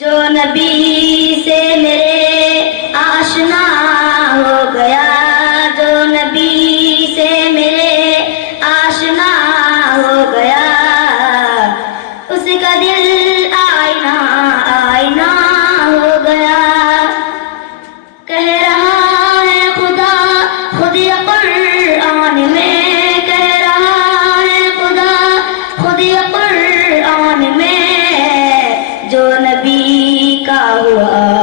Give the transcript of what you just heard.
جو نبی سے میرے آشنا ہو گیا، جو نبی سے میرے آشنا ہو گیا، اس کا دل آئینہ آئینہ ہو گیا۔ کہہ رہا ہے خدا خود یہ قرآن میں، کہہ رہا ہے خدا خود یہ قرآن میں، جو نبی کا ہوا